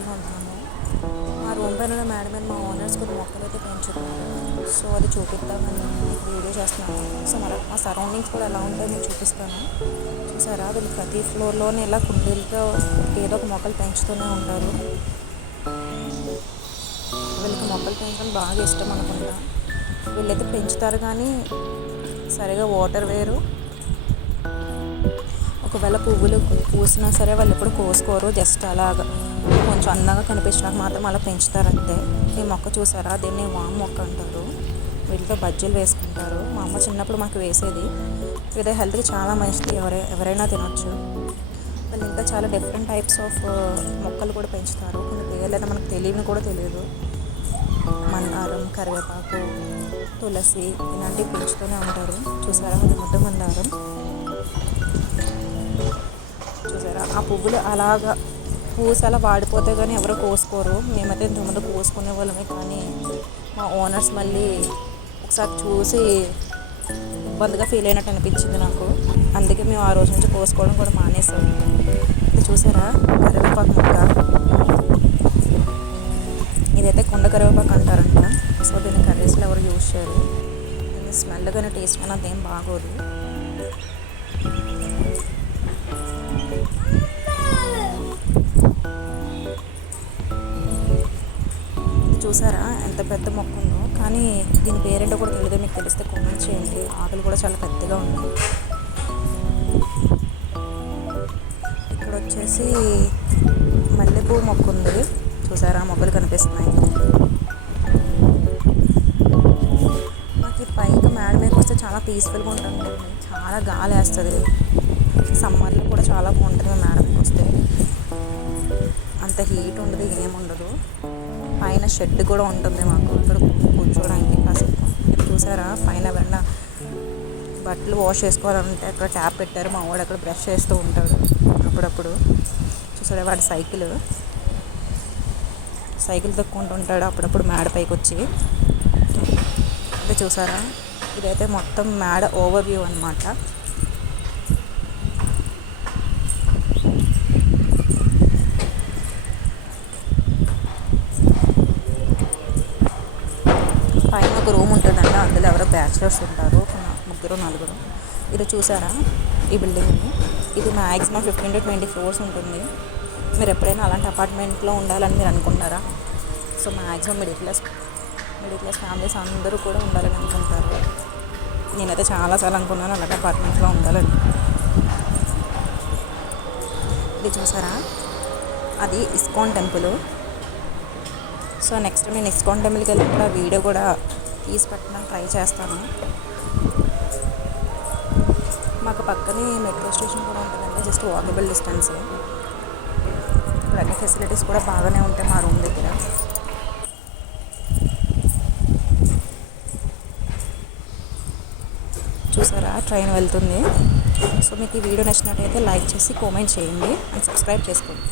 హైదరాబాద్లో ఉంటున్నాము. మా రూమ్ పైన మేడ మీద మా ఓనర్స్ కొన్ని మొక్కలు అయితే పెంచుతున్నారు. సో అది చూపిద్దామని మీకు వీడియో చేస్తున్నాను. సో మా సరౌండింగ్స్ కూడా ఎలా ఉంటాయో మీకు చూపిస్తాను. చూసారా, వీళ్ళు ప్రతి ఫ్లోర్లోనే ఇలా కుండీలతో ఏదో ఒక మొక్కలు పెంచుతూనే ఉంటారు. వీళ్ళకి మొక్కలు పెంచడం బాగా ఇష్టం అనుకుంటా. వీళ్ళైతే పెంచుతారు కానీ సరిగా వాటర్ వేరు. ఒకవేళ పువ్వులు పూసినా సరే వాళ్ళు ఎప్పుడు కోసుకోరు. జస్ట్ అలాగా కొంచెం అందంగా కనిపించడానికి మాత్రం అలా పెంచుతారంటే. ఈ మొక్క చూసారా, దీన్ని వామ్ మొక్క అంటారు. వీటితో బజ్జీలు వేసుకుంటారు. మా అమ్మ చిన్నప్పుడు మాకు వేసేది. ఇదే హెల్త్కి చాలా మంచిది, ఎవరైనా తినొచ్చు. వాళ్ళు ఇంకా చాలా డిఫరెంట్ టైప్స్ ఆఫ్ మొక్కలు కూడా పెంచుతారు. కొన్ని పేర్లైనా మనకు తెలియని కూడా తెలియదు. మందారం, కరివేపాకు, తులసి ఇలాంటివి పెంచుతూనే ఉంటారు. చూసారా, అది ముద్ద మందారం. చూసారా, ఆ పువ్వులు అలాగా పూసి అలా వాడిపోతే కానీ ఎవరు కోసుకోరు. మేమైతే ఇంతకుముందు కోసుకునే వాళ్ళమే, కానీ మా ఓనర్స్ మళ్ళీ ఒకసారి చూసి ఇబ్బందిగా ఫీల్ అయినట్టు అనిపించింది నాకు. అందుకే మేము ఆ రోజు నుంచి కోసుకోవడం కూడా మానేసాం. ఇది చూసారా, కరివేపాకు మొక్క. ఇదైతే కుండ కరివేపాకు అంటారంట. సో దీన్ని కర్రీస్లో ఎవరు యూజ్ చేయరు. దీన్ని స్మెల్ కానీ టేస్ట్ కానీ అంతేం బాగోదు. చూసారా ఎంత పెద్ద మొక్క ఉందో, కానీ దీని పేరేంటో కూడా తెలియదు. మీకు తెలిస్తే కామెంట్ చేయండి. ఆకులు కూడా చాలా పెద్దగా ఉన్నాయి. ఇక్కడ వచ్చేసి మల్లెపూ మొక్క ఉంది. చూసారా, మొక్కలు కనిపిస్తున్నాయి. మాకు పైకి మేడ మీదకి వస్తే చాలా పీస్ఫుల్గా ఉంటుంది. చాలా గాలి వేస్తుంది. సమ్మర్లో కూడా చాలా బాగుంటుంది మేడ మీదకి వస్తే. అంత హీట్ ఉండదు, ఏముండదు. పైన షెడ్ కూడా ఉంటుంది మాకు, ఇక్కడ కూర్చోడానికి కాసేపు. ఇక్కడ చూసారా, పైన ఎవరైనా బట్టలు వాష్ చేసుకోవాలంటే అక్కడ ట్యాప్ పెట్టారు. మా వాడు అక్కడ బ్రష్ చేస్తూ ఉంటాడు అప్పుడప్పుడు. చూసారా, వాడి సైకిల్ తొక్కుంటూ ఉంటాడు అప్పుడప్పుడు మేడ పైకి వచ్చి. అంటే చూసారా, ఇదైతే మొత్తం మేడ ఓవర్ వ్యూ అనమాట. పైన ఒక రూమ్ ఉంటుందంట, అందులో ఎవరో బ్యాచిలర్స్ ఉంటారు, 3-4. ఇది చూసారా, ఈ బిల్డింగ్ని. ఇది మ్యాక్సిమం 15 to 20 floors ఉంటుంది. మీరు ఎప్పుడైనా అలాంటి అపార్ట్మెంట్లో ఉండాలని మీరు అనుకుంటారా? So maximum middle class families అందరూ కూడా ఉండాలని అనుకుంటారు. నేనైతే చాలాసార్లు అనుకున్నాను అలాంటి అపార్ట్మెంట్లో ఉండాలని. ఇది చూసారా, అది ఇస్కాన్ టెంపుల్. సో నెక్స్ట్ నేను ఇస్కాన్ టెంపుల్కి వెళ్ళినప్పుడు ఆ వీడియో కూడా తీసి పెట్టడానికి ట్రై చేస్తాను. మాకు పక్కనే మెట్రో స్టేషన్ కూడా ఉంటుందండి, జస్ట్ వాకబుల్ డిస్టెన్స్. ఇక్కడ అన్ని ఫెసిలిటీస్ కూడా బాగానే ఉంటాయి మా రూమ్ దగ్గర. చూసారా, ట్రైన్ వెళ్తుంది. సో మీకు ఈ వీడియో నచ్చినట్టయితే లైక్ చేసి కామెంట్ చేయండి అండ్ సబ్స్క్రైబ్ చేసుకోండి.